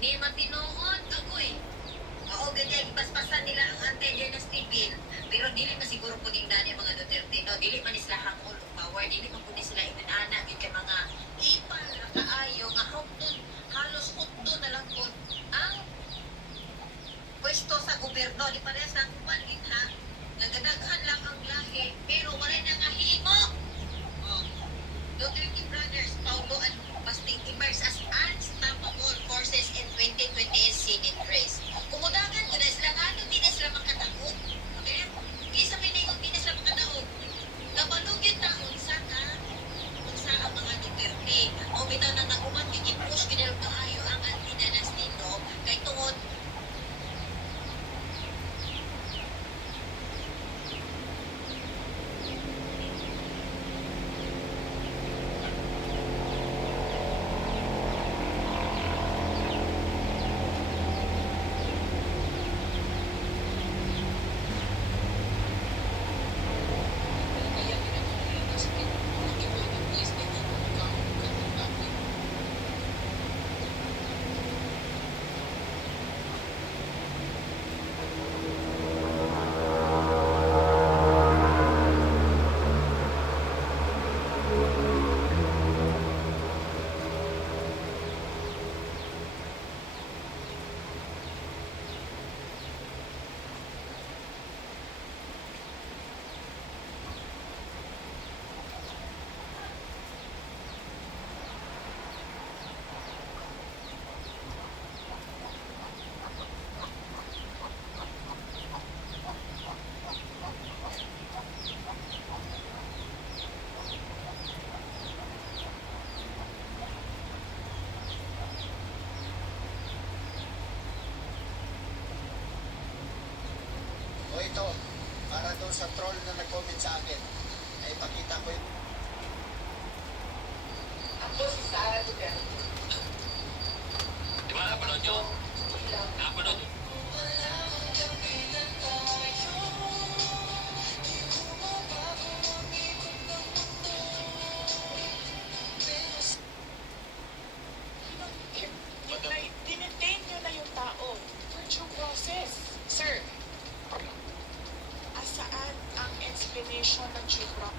Ni matinuod agoy. Mao ganyan ipaspasan nila ang anti-dynasty bill. Pero dili man siguro puding dani mga Duterte no. Dili man sila hangol og power, dili man pud sila inana gid kay mga ipal ra kaayo nga hukton halos hukton na lang pud ang pwesto sa gobyerno di parehas na kuan gid ha. Nagadaghan lang ang lahi pero wala na nga himo. Oh. Duterte brothers Paulo and Basting emerged as unstoppable forces in 2028 Senate race. Kumudagan ko na sila nga di na sila makataot. Okay? Kisa miningog di na sila makataot. Kabalugin na unsa ang mga Duterte. O bitaw na naguman i-push kinil kaayo ang anti-dynasty no kay tungod O ito, para doon sa troll na nag-comment sa akin, ay ipakita ko yung... Ako si Sara Duterte. Di ba napanood nyo? Napanood nyo? Dinetain nyo na yung tao for due process. Sir, asaan ang explanation ng due process?